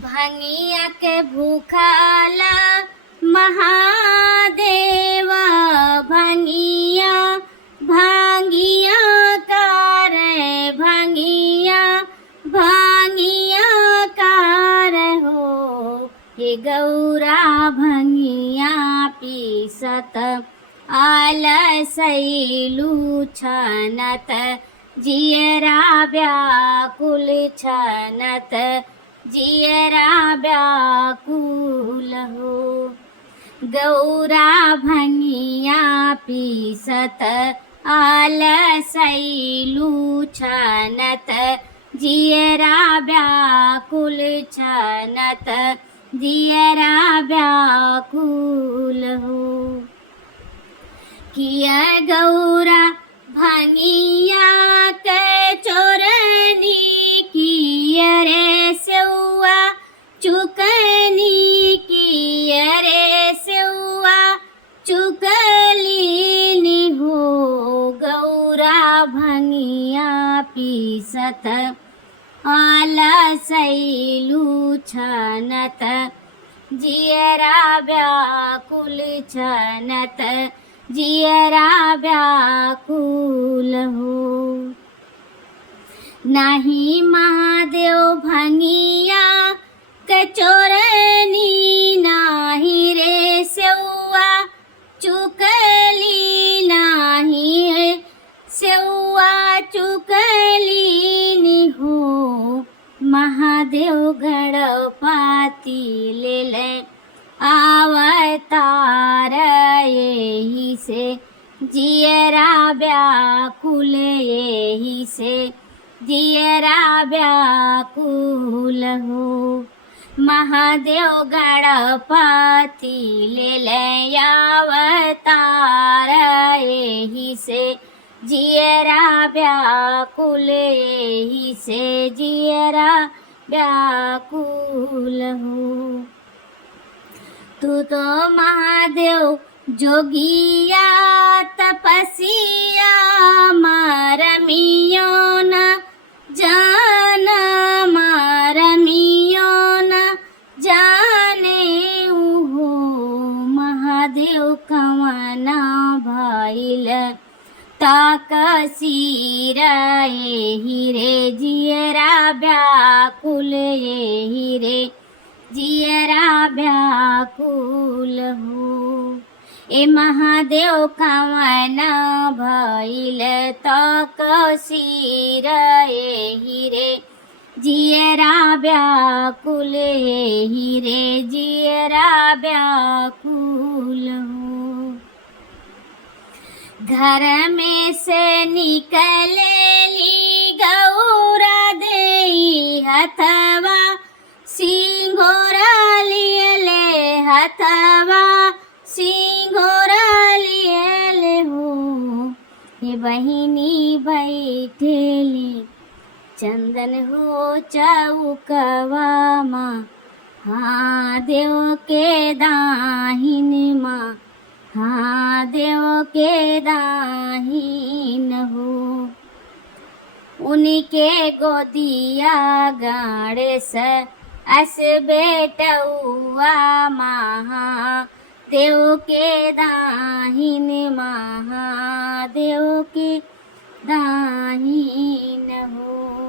भंगिया के भूखाला महादेवा भंगिया भांगिया करे भंगिया भांगिया कार हो हे गौरा भंगिया पीसत आलसैलू छनत जियरा व्याकुल छनत जियरा व्याकुल हो गौरा भंगिया पीसत आलसैलू छनत जियरा व्याकुल छनत जियरा व्याकुल हो किया गौरा भंगिया के चोरनी किया रे सेवा चुकनी किया रे सेवा चुकलीनी हो गौरा भंगिया पीसत आलसैलू छनत जियरा व्याकुल छनत जियरा व्याकुल हो नाही महादेव भंगिया कचोरनी नाही रे सेवा चुकली नाही सेवा चुकली हो महादेव गणपती लेले अवतार यही से जियरा व्याकुल यही से जियरा व्याकुल हो महादेव गणपति लेले अवतार यही से जियरा व्याकुल यही से जियरा व्याकुल हो तू तो महादेव जोगिया तपसिया मारमियो न जान मारमियो न जाने हो महादेव कवना भइल ताकसीर यही रे जियरा व्याकुल यही रे जियरा व्याकुल हो ए महादेव कवना भइल ताकसीर यही रे जियरा व्याकुल यही रे जियरा व्याकुल हो घर में से निकलेली गौरा देई हथवा सिंघोरा लियले हथवा सिंघोरा लियले हो हे बहिनी बैठेली चंदन हो चौकवा माँ हाँ देव के दाहिन माँ हाँ देव के दाहिन हो उनके गोदिया गाड़े से अस बेटुआ महादेव के दाहिन महादेव के दाहिन हो।